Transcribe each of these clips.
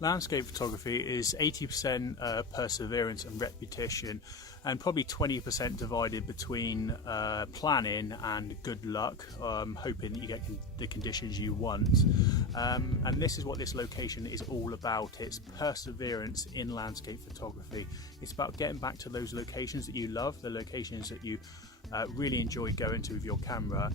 Landscape photography is 80% perseverance and repetition, and probably 20% divided between planning and good luck, hoping that you get the conditions you want. And this is what this location is all about. It's perseverance in landscape photography. It's about getting back to those locations that you love, the locations that you really enjoy going to with your camera,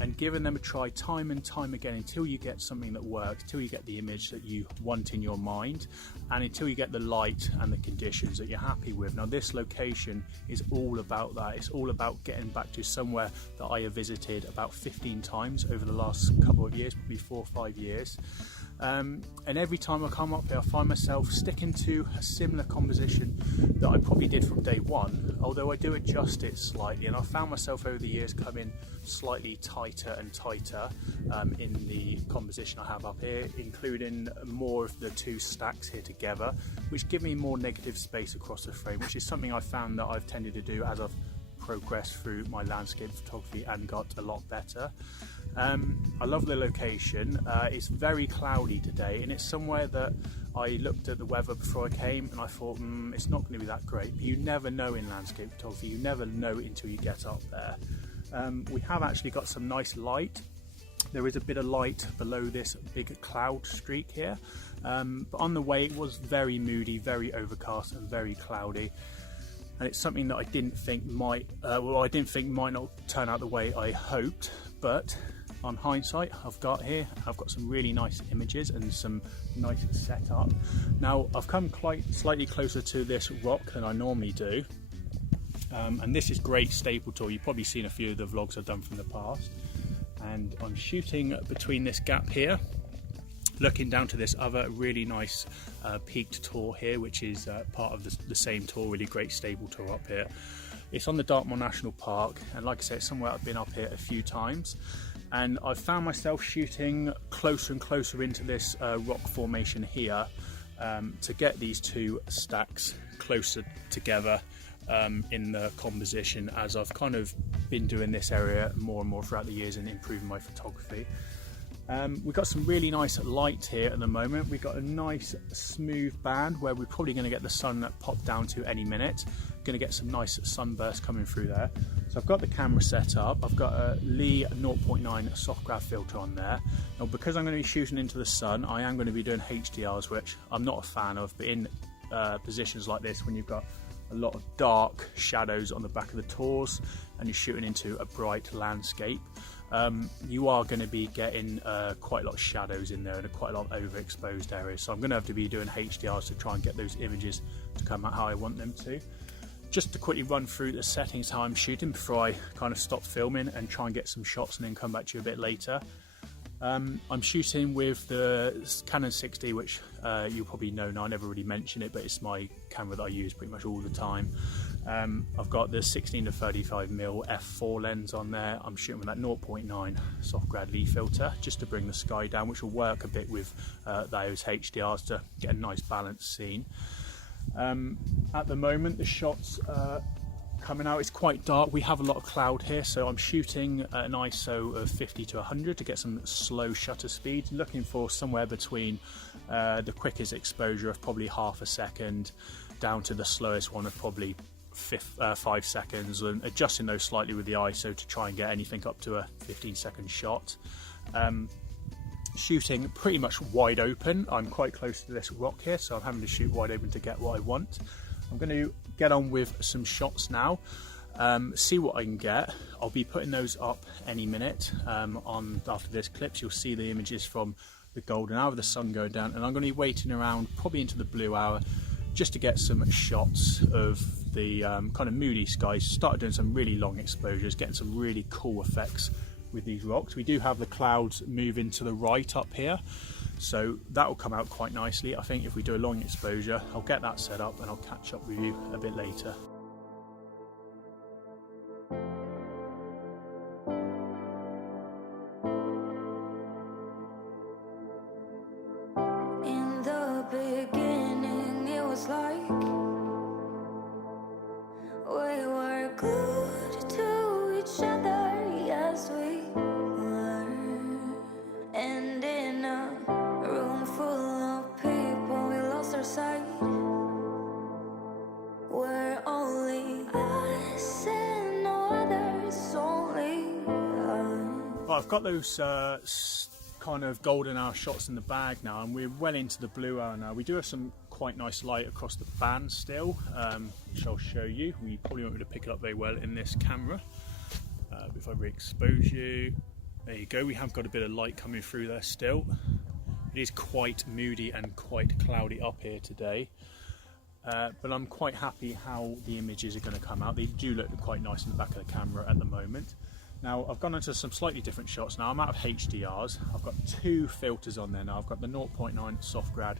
and giving them a try time and time again until you get something that works, until you get the image that you want in your mind, and until you get the light and the conditions that you're happy with. Now this location is all about that. It's all about getting back to somewhere that I have visited about 15 times over the last couple of years, probably 4 or 5 years. And every time I come up here I find myself sticking to a similar composition that I probably did from day one, although I do adjust it slightly, and I found myself over the years coming slightly tighter and tighter in the composition I have up here, including more of the two stacks here together, which give me more negative space across the frame, which is something I found that I've tended to do as I've progressed through my landscape photography and got a lot better. I love the location. It's very cloudy today, and it's somewhere that I looked at the weather before I came and I thought it's not going to be that great, but you never know in landscape photography. You never know until you get up there. We have actually got some nice light. There is a bit of light below this big cloud streak here, but on the way it was very moody, very overcast and very cloudy. And it's something that I didn't think might not turn out the way I hoped, but on hindsight, I've got some really nice images and some nice setup. Now I've come quite slightly closer to this rock than I normally do, and this is great staple tool. You've probably seen a few of the vlogs I've done from the past, and I'm shooting between this gap here, looking down to this other really nice peaked tour here, which is part of the same tour, really great stable tour up here. It's on the Dartmoor National Park, and like I said, it's somewhere I've been up here a few times, and I've found myself shooting closer and closer into this rock formation here to get these two stacks closer together in the composition, as I've kind of been doing this area more and more throughout the years and improving my photography. We've got some really nice light here at the moment. We've got a nice smooth band where we're probably going to get the sun pop down to any minute. Going to get some nice sunburst coming through there. So I've got the camera set up. I've got a Lee 0.9 soft grav filter on there. Now because I'm going to be shooting into the sun, I am going to be doing HDRs, which I'm not a fan of, but in positions like this, when you've got a lot of dark shadows on the back of the tours and you're shooting into a bright landscape, you are going to be getting quite a lot of shadows in there and quite a lot of overexposed areas. So I'm going to have to be doing HDRs to try and get those images to come out how I want them to. Just to quickly run through the settings how I'm shooting before I kind of stop filming and try and get some shots and then come back to you a bit later. I'm shooting with the Canon 6D, which you'll probably know now. I never really mention it, but it's my camera that I use pretty much all the time. I've got the 16 to 35mm f4 lens on there. I'm shooting with that 0.9 soft grad Lee filter just to bring the sky down, which will work a bit with those HDRs to get a nice balanced scene. At the moment the shots coming out, it's quite dark. We have a lot of cloud here, so I'm shooting at an ISO of 50 to 100 to get some slow shutter speed, looking for somewhere between the quickest exposure of probably half a second down to the slowest one of probably 5 seconds, and adjusting those slightly with the ISO to try and get anything up to a 15-second shot. Shooting pretty much wide open. I'm quite close to this rock here, so I'm having to shoot wide open to get what I want. I'm going to get on with some shots now, see what I can get. I'll be putting those up any minute after this clips. You'll see the images from the golden hour, the sun going down, and I'm going to be waiting around probably into the blue hour just to get some shots of the kind of moody skies. Started doing some really long exposures, getting some really cool effects with these rocks. We do have the clouds moving to the right up here, so that will come out quite nicely. I think if we do a long exposure, I'll get that set up and I'll catch up with you a bit later. In the beginning, it was like we were glued to each other, yes we were. And in a room full of people, we I've got those kind of golden hour shots in the bag now, and we're well into the blue hour now. We do have some quite nice light across the band still, which I'll show you. We probably won't be able to pick it up very well in this camera. If I re-expose you, there you go. We have got a bit of light coming through there still. It is quite moody and quite cloudy up here today, but I'm quite happy how the images are going to come out. They do look quite nice in the back of the camera at the moment. Now I've gone into some slightly different shots now. I'm out of HDRs. I've got two filters on there now. I've got the 0.9 soft grad,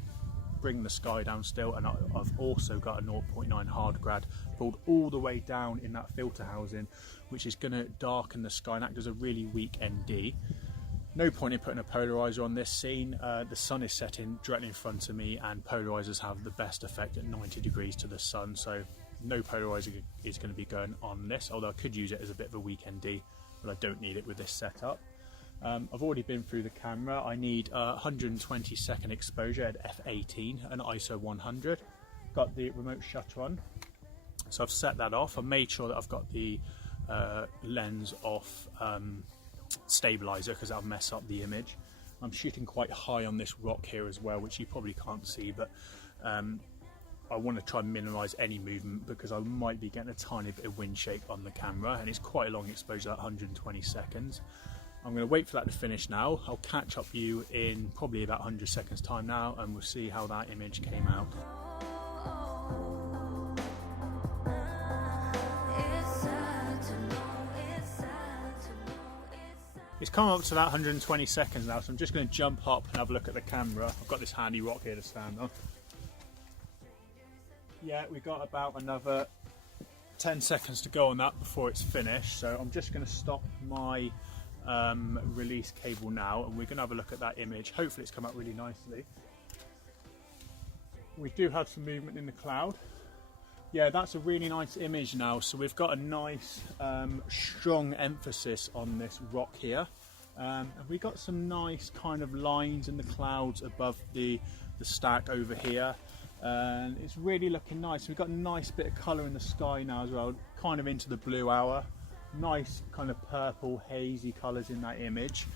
bring the sky down still, and I've also got a 0.9 hard grad pulled all the way down in that filter housing, which is going to darken the sky and act as a really weak ND. No point in putting a polarizer on this scene. The sun is setting directly in front of me, and polarizers have the best effect at 90 degrees to the sun, so no polarizer is going to be going on this, although I could use it as a bit of a weak ND, but I don't need it with this setup. I've already been through the camera. I need 120-second exposure at f18 and ISO 100. Got the remote shutter on, so I've set that off. I've made sure that I've got the lens off stabilizer, because that'll mess up the image. I'm shooting quite high on this rock here as well, which you probably can't see, but I want to try and minimize any movement because I might be getting a tiny bit of wind shake on the camera, and it's quite a long exposure at 120 seconds. I'm going to wait for that to finish now. I'll catch up you in probably about 100 seconds time now, and we'll see how that image came out. It's come up to about 120 seconds now, so I'm just going to jump up and have a look at the camera. I've got this handy rock here to stand on. Yeah, we've got about another 10 seconds to go on that before it's finished, so I'm just going to stop my release cable now, and we're going to have a look at that image. Hopefully it's come out really nicely. We do have some movement in the cloud. Yeah, that's a really nice image now. So we've got a nice strong emphasis on this rock here, and we got some nice kind of lines in the clouds above the stack over here, and it's really looking nice. We've got a nice bit of colour in the sky now as well, kind of into the blue hour. Nice kind of purple hazy colours in that image.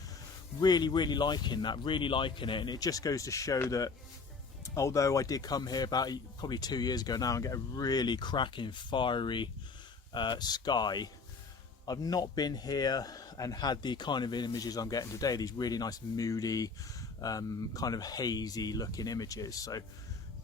Really liking that, really liking it. And it just goes to show that although I did come here about probably 2 years ago now and get a really cracking fiery sky, I've not been here and had the kind of images I'm getting today, these really nice moody kind of hazy looking images. So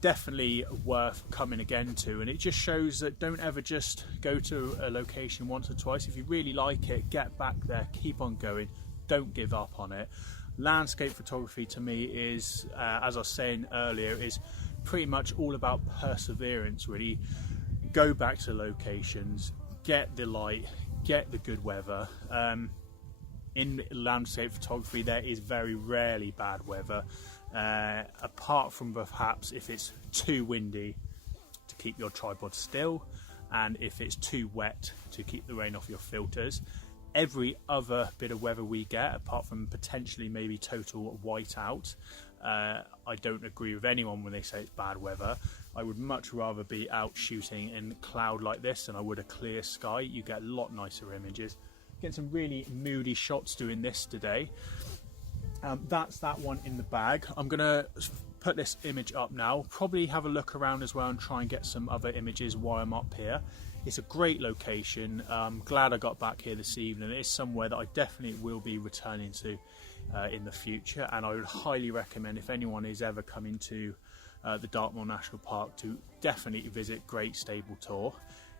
definitely worth coming again to, and it just shows that don't ever just go to a location once or twice. If you really like it, get back there, keep on going, don't give up on it. Landscape photography to me is, as I was saying earlier, is pretty much all about perseverance really. Go back to locations, get the light, get the good weather. In landscape photography there is very rarely bad weather, apart from perhaps if it's too windy to keep your tripod still, and if it's too wet to keep the rain off your filters. Every other bit of weather we get, apart from potentially maybe total whiteout, I don't agree with anyone when they say it's bad weather. I would much rather be out shooting in cloud like this than I would a clear sky. You get a lot nicer images. Getting some really moody shots doing this today. That's that one in the bag. I'm gonna put this image up now, probably have a look around as well and try and get some other images while I'm up here. It's a great location. I'm glad I got back here this evening. It is somewhere that I definitely will be returning to in the future, and I would highly recommend, if anyone is ever coming to the Dartmoor National Park, to definitely visit Great Stable Tor.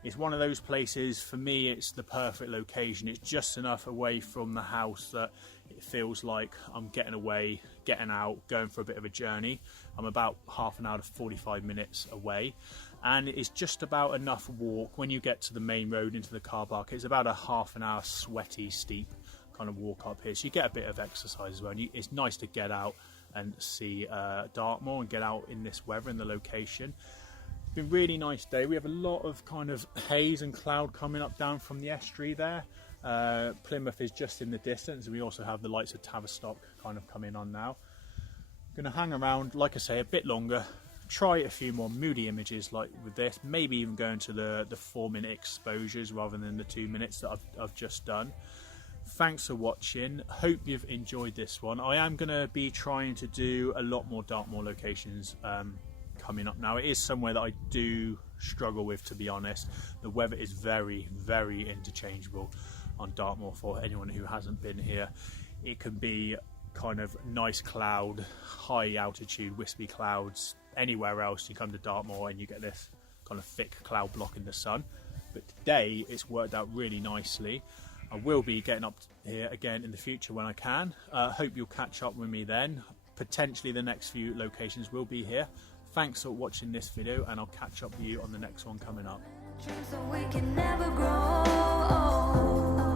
It's one of those places, for me, it's the perfect location. It's just enough away from the house that it feels like I'm getting away, getting out, going for a bit of a journey. I'm about half an hour to 45 minutes away, and it's just about enough walk. When you get to the main road into the car park, it's about a half an hour sweaty, steep kind of walk up here. So you get a bit of exercise as well, and it's nice to get out and see Dartmoor and get out in this weather and the location. Been a really nice day. We have a lot of kind of haze and cloud coming up down from the estuary there. Plymouth is just in the distance, and we also have the lights of Tavistock kind of coming on now. Going to hang around, like I say, a bit longer, try a few more moody images like with this, maybe even go into the 4-minute exposures rather than the 2 minutes that I've just done. thanks for watching. Hope you've enjoyed this one. I am going to be trying to do a lot more Dartmoor locations coming up now. It is somewhere that I do struggle with, to be honest. The weather is very, very interchangeable on Dartmoor for anyone who hasn't been here. It can be kind of nice cloud, high altitude, wispy clouds. Anywhere else you come to Dartmoor and you get this kind of thick cloud block in the sun. But today it's worked out really nicely. I will be getting up here again in the future when I can. Hope you'll catch up with me then. Potentially the next few locations will be here. Thanks for watching this video, and I'll catch up with you on the next one coming up. Dreams that we can never grow.